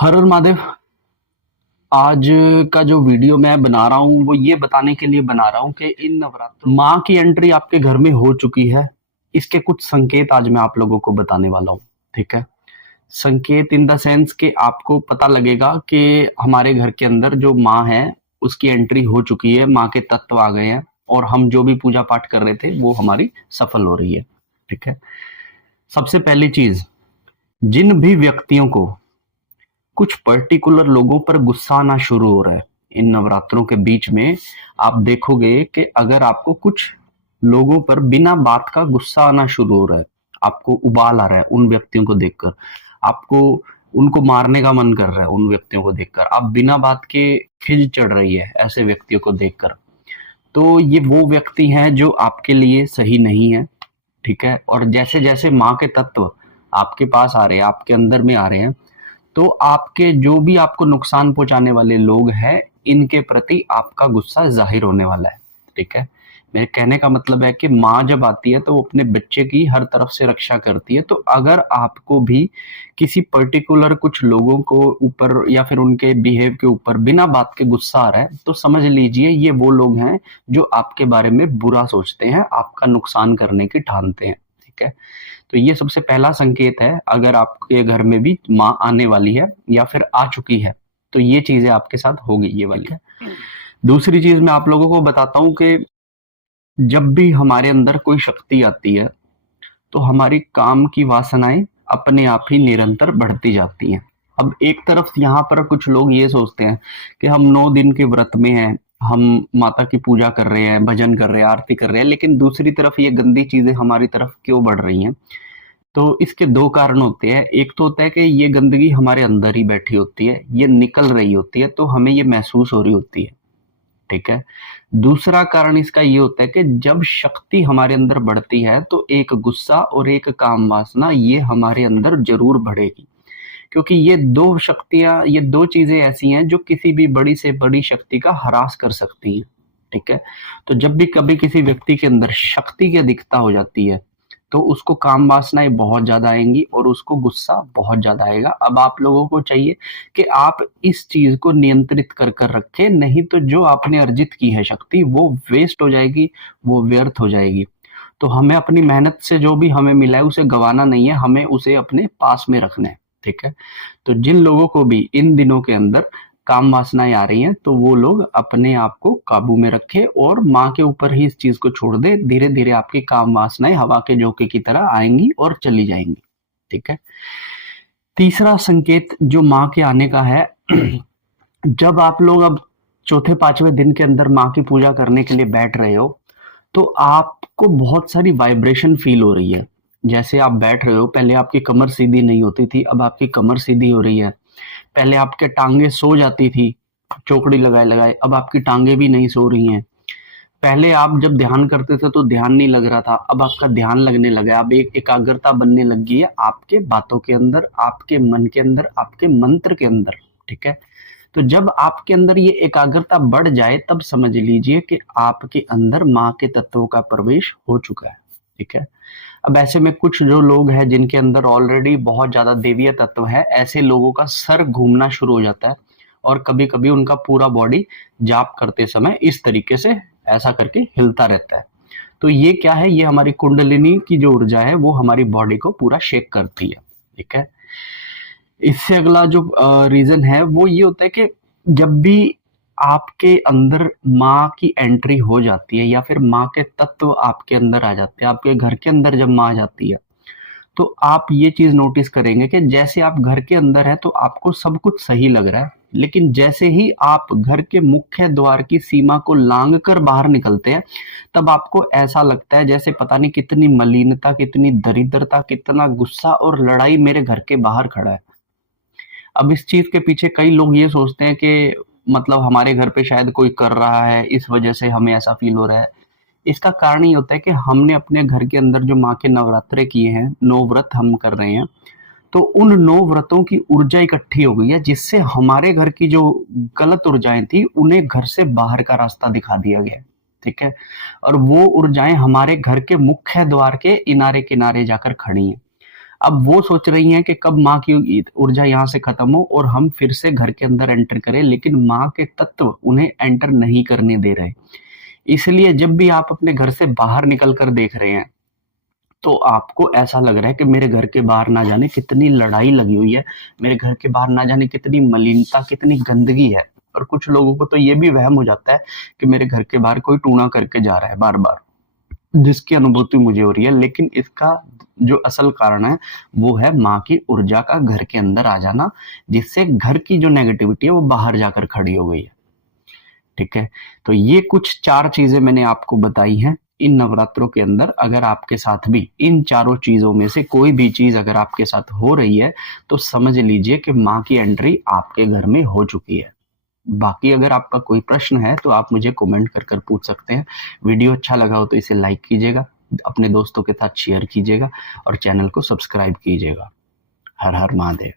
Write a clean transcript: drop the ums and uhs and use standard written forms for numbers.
हर हर महादेव। आज का जो वीडियो मैं बना रहा हूँ वो ये बताने के लिए बना रहा हूँ कि इन नवरात्रों माँ की एंट्री आपके घर में हो चुकी है। इसके कुछ संकेत आज मैं आप लोगों को बताने वाला हूँ। ठीक है। संकेत इन द सेंस कि आपको पता लगेगा कि हमारे घर के अंदर जो माँ है उसकी एंट्री हो चुकी है, माँ के तत्व आ गए हैं और हम जो भी पूजा पाठ कर रहे थे वो हमारी सफल हो रही है। ठीक है। सबसे पहली चीज, जिन भी व्यक्तियों को कुछ पर्टिकुलर लोगों पर गुस्सा आना शुरू हो रहा है इन नवरात्रों के बीच में, आप देखोगे कि अगर आपको कुछ लोगों पर बिना बात का गुस्सा आना शुरू हो रहा है, आपको उबाल आ रहा है उन व्यक्तियों को देखकर, आपको उनको मारने का मन कर रहा है उन व्यक्तियों को देखकर, आप बिना बात के खिज चढ़ रही है ऐसे व्यक्तियों को देखकर, तो ये वो व्यक्ति हैं जो आपके लिए सही नहीं है। ठीक है। और जैसे जैसे माँ के तत्व आपके पास आ रहे हैं, आपके अंदर में आ रहे हैं, तो आपके जो भी आपको नुकसान पहुंचाने वाले लोग हैं इनके प्रति आपका गुस्सा जाहिर होने वाला है। ठीक है। मेरे कहने का मतलब है कि माँ जब आती है तो वो अपने बच्चे की हर तरफ से रक्षा करती है, तो अगर आपको भी किसी पर्टिकुलर कुछ लोगों को ऊपर या फिर उनके बिहेव के ऊपर बिना बात के गुस्सा आ रहा है, तो समझ लीजिए ये वो लोग हैं जो आपके बारे में बुरा सोचते हैं, आपका नुकसान करने की ठानते हैं। ठीक है। तो ये सबसे पहला संकेत है, अगर आपके घर में भी माँ आने वाली है या फिर आ चुकी है तो ये चीजें आपके साथ होगी, ये वाली है। दूसरी चीज मैं आप लोगों को बताता हूँ कि जब भी हमारे अंदर कोई शक्ति आती है तो हमारी काम की वासनाएं अपने आप ही निरंतर बढ़ती जाती हैं। अब एक तरफ यहाँ पर कुछ लोग ये सोचते हैं कि हम 9 दिन के व्रत में हैं, हम माता की पूजा कर रहे हैं, भजन कर रहे हैं, आरती कर रहे हैं, लेकिन दूसरी तरफ ये गंदी चीजें हमारी तरफ क्यों बढ़ रही हैं। तो इसके दो कारण होते हैं। एक तो होता है कि ये गंदगी हमारे अंदर ही बैठी होती है, ये निकल रही होती है तो हमें ये महसूस हो रही होती है। ठीक है। दूसरा कारण इसका ये होता है कि जब शक्ति हमारे अंदर बढ़ती है तो एक गुस्सा और एक काम वासना ये हमारे अंदर जरूर बढ़ेगी, क्योंकि ये दो शक्तियां, ये दो चीजें ऐसी हैं जो किसी भी बड़ी से बड़ी शक्ति का ह्रास कर सकती हैं। ठीक है। तो जब भी कभी किसी व्यक्ति के अंदर शक्ति की अधिकता हो जाती है तो उसको काम वासनाएं बहुत ज्यादा आएंगी और उसको गुस्सा बहुत ज्यादा आएगा। अब आप लोगों को चाहिए कि आप इस चीज को नियंत्रित कर कर रखें, नहीं तो जो आपने अर्जित की है शक्ति वो वेस्ट हो जाएगी, वो व्यर्थ हो जाएगी। तो हमें अपनी मेहनत से जो भी हमें मिला है उसे गंवाना नहीं है, हमें उसे अपने पास में रखना है। ठीक है। तो जिन लोगों को भी इन दिनों के अंदर काम वासनाएं आ रही हैं तो वो लोग अपने आप को काबू में रखें और माँ के ऊपर ही इस चीज को छोड़ दे। धीरे धीरे आपकी काम वासनाएं हवा के झोंके की तरह आएंगी और चली जाएंगी। ठीक है। तीसरा संकेत जो माँ के आने का है, जब आप लोग अब चौथे पांचवें दिन के अंदर माँ की पूजा करने के लिए बैठ रहे हो तो आपको बहुत सारी वाइब्रेशन फील हो रही है। जैसे आप बैठ रहे हो, पहले आपकी कमर सीधी नहीं होती थी, अब आपकी कमर सीधी हो रही है। पहले आपके टांगे सो जाती थी चौकड़ी लगाए लगाए, अब आपकी टांगे भी नहीं सो रही हैं। पहले आप जब ध्यान करते थे तो ध्यान नहीं लग रहा था, अब आपका ध्यान लगने लगा है। अब एक एकाग्रता बनने लगी है आपके बातों के अंदर, आपके मन के अंदर, आपके मंत्र के अंदर। ठीक है। तो जब आपके अंदर ये एकाग्रता बढ़ जाए तब समझ लीजिए कि आपके अंदर माँ के तत्वों का प्रवेश हो चुका है। ठीक है। अब ऐसे में कुछ जो लोग हैं जिनके अंदर ऑलरेडी बहुत ज्यादा देवीय तत्व है, ऐसे लोगों का सर घूमना शुरू हो जाता है और कभी कभी उनका पूरा बॉडी जाप करते समय इस तरीके से ऐसा करके हिलता रहता है। तो ये क्या है, ये हमारी कुंडलिनी की जो ऊर्जा है वो हमारी बॉडी को पूरा शेक करती है। ठीक है। इससे अगला जो रीजन है वो ये होता है कि जब भी आपके अंदर माँ की एंट्री हो जाती है या फिर माँ के तत्व आपके अंदर आ जाते हैं, आपके घर के अंदर जब माँ आ जाती है तो आप ये चीज नोटिस करेंगे कि जैसे आप घर के अंदर है तो आपको सब कुछ सही लग रहा है, लेकिन जैसे ही आप घर के मुख्य द्वार की सीमा को लांग कर बाहर निकलते हैं तब आपको ऐसा लगता है जैसे पता नहीं कितनी मलिनता, कितनी दरिद्रता, कितना गुस्सा और लड़ाई मेरे घर के बाहर खड़ा है। अब इस चीज के पीछे कई लोग ये सोचते हैं कि मतलब हमारे घर पे शायद कोई कर रहा है, इस वजह से हमें ऐसा फील हो रहा है। इसका कारण ये होता है कि हमने अपने घर के अंदर जो माँ के नवरात्रे किए हैं, 9 व्रत हम कर रहे हैं, तो उन 9 व्रतों की ऊर्जा इकट्ठी हो गई है जिससे हमारे घर की जो गलत ऊर्जाएं थी उन्हें घर से बाहर का रास्ता दिखा दिया गया। ठीक है। और वो ऊर्जाएं हमारे घर के मुख्य द्वार के किनारे किनारे जाकर खड़ी हैं। अब वो सोच रही हैं कि कब माँ की ऊर्जा यहाँ से खत्म हो और हम फिर से घर के अंदर एंटर करें, लेकिन माँ के तत्व उन्हें एंटर नहीं करने दे रहे। इसलिए जब भी आप अपने घर से बाहर निकल कर देख रहे हैं तो आपको ऐसा लग रहा है कि मेरे घर के बाहर ना जाने कितनी लड़ाई लगी हुई है, मेरे घर के बाहर ना जाने कितनी मलिनता, कितनी गंदगी है। और कुछ लोगों को तो ये भी वहम हो जाता है कि मेरे घर के बाहर कोई टूना करके जा रहा है बार बार, जिसकी अनुभूति मुझे हो रही है। लेकिन इसका जो असल कारण है वो है माँ की ऊर्जा का घर के अंदर आ जाना, जिससे घर की जो नेगेटिविटी है वो बाहर जाकर खड़ी हो गई है। ठीक है, तो ये कुछ 4 चीजें मैंने आपको बताई हैं इन नवरात्रों के अंदर। अगर आपके साथ भी इन चारों चीजों में से कोई भी चीज अगर आपके साथ हो रही है तो समझ लीजिए कि माँ की एंट्री आपके घर में हो चुकी है। बाकी अगर आपका कोई प्रश्न है तो आप मुझे कमेंट कर कर पूछ सकते हैं। वीडियो अच्छा लगा हो तो इसे लाइक कीजिएगा, अपने दोस्तों के साथ शेयर कीजिएगा और चैनल को सब्सक्राइब कीजिएगा। हर हर महादेव।